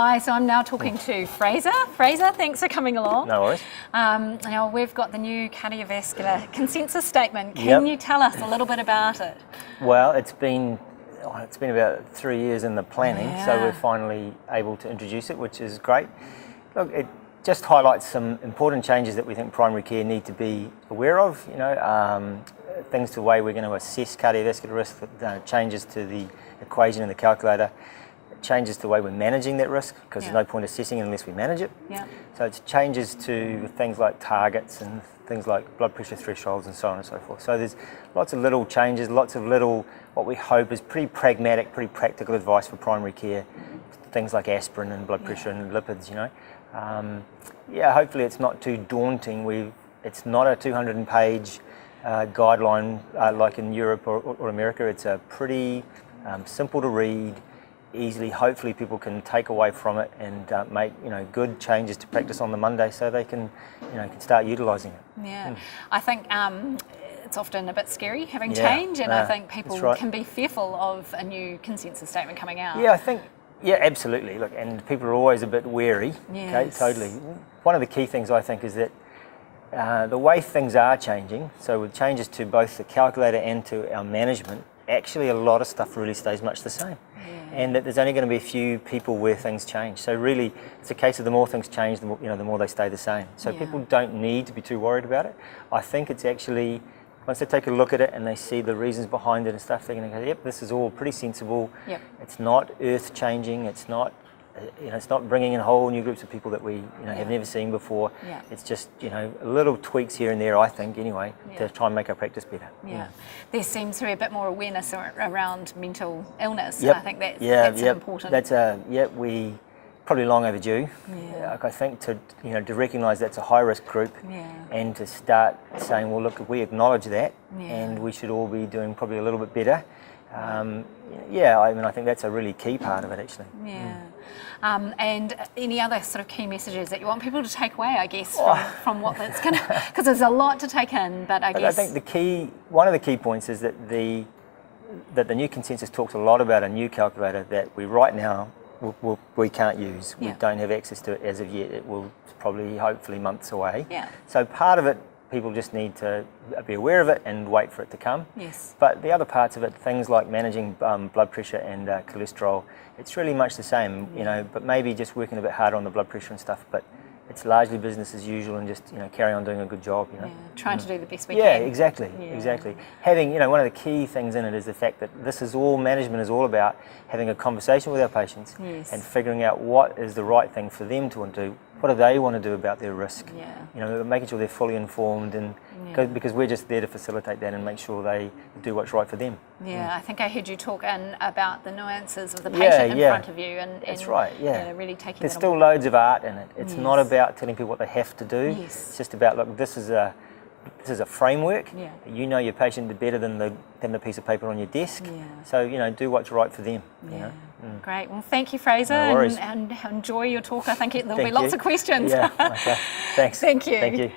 Hi, so I'm now talking to Fraser. Fraser, thanks for coming along. No worries. Now we've got the new cardiovascular consensus statement. Can you tell us a little bit about it? Well, it's been about 3 years in the planning, so Yeah. we're finally able to introduce it, which is great. Look, it just highlights some important changes that we think primary care need to be aware of. Things to the way we're going to assess cardiovascular risk, changes to the equation in the calculator, changes to the way we're managing that risk, because there's no point assessing it unless we manage it. Yeah. So it's changes to things like targets and things like blood pressure thresholds and so on and so forth. So there's lots of little changes, lots of little, what we hope is pretty pragmatic, pretty practical advice for primary care, things like aspirin and blood pressure and lipids, hopefully it's not too daunting. It's not a 200-page guideline like in Europe or America. It's a pretty simple to read, easily, hopefully people can take away from it and make good changes to practice on the Monday so they can start utilising it. Yeah, I think it's often a bit scary having change, and I think people can be fearful of a new consensus statement coming out. Yeah, absolutely. Look, and people are always a bit wary. Yes. Okay, totally. One of the key things I think is that the way things are changing, so with changes to both the calculator and to our management, actually a lot of stuff really stays much the same. And that there's only going to be a few people where things change. So really, it's a case of the more things change, the more they stay the same. So people don't need to be too worried about it. I think it's actually, once they take a look at it and they see the reasons behind it and stuff, they're going to go, yep, this is all pretty sensible. Yep. It's not earth-changing. It's not, it's not bringing in whole new groups of people that we have never seen before. Yeah. It's just little tweaks here and there, I think, anyway, to try and make our practice better. Yeah. There seems to be a bit more awareness around mental illness. Yep. And I think that's important. That's we probably long overdue. I think to recognise that's a high risk group, and to start saying, well, look, we acknowledge that, and we should all be doing probably a little bit better. I think that's a really key part of it, actually. Yeah. And any other sort of key messages that you want people to take away, I guess, from what that's going to, because there's a lot to take in, but I guess. I think one of the key points is that the new consensus talks a lot about a new calculator that we right now we can't use. We don't have access to it as of yet. It will probably, hopefully, months away. Yeah. So part of it, people just need to be aware of it and wait for it to come. Yes. But the other parts of it, things like managing blood pressure and cholesterol, it's really much the same, but maybe just working a bit harder on the blood pressure and stuff, but it's largely business as usual and just, carry on doing a good job, Trying to do the best we can. Yeah, exactly. Having, one of the key things in it is the fact that management is all about having a conversation with our patients and figuring out what is the right thing for them to do. What do they want to do about their risk? Making sure they're fully informed, and because we're just there to facilitate that and make sure they do what's right for them. Yeah, I think I heard you talk about the nuances of the patient in front of you, and that's right. Really taking. There's still loads of art in it. It's not about telling people what they have to do. It's just about, look, this is a framework. Your patient better than the piece of paper on your desk. So do what's right for them. Great. Well, thank you, Fraser, no worries. and enjoy your talk. I think there'll be lots of questions. Okay. Thanks. Thank you. Thank you.